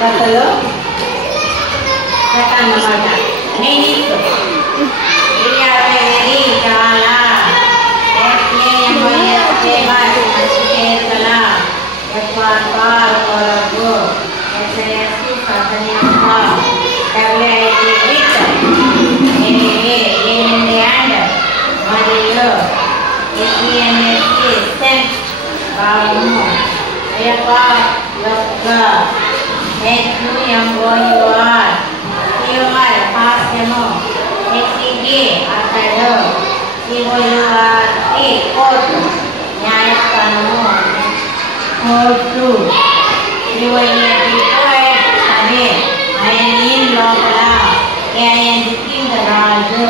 కథలో కథ అన్నమాట. నేను చాలా కొరకు న్యాయస్థానము కోర్టు అదే ఆయన లోపల కింద రాజు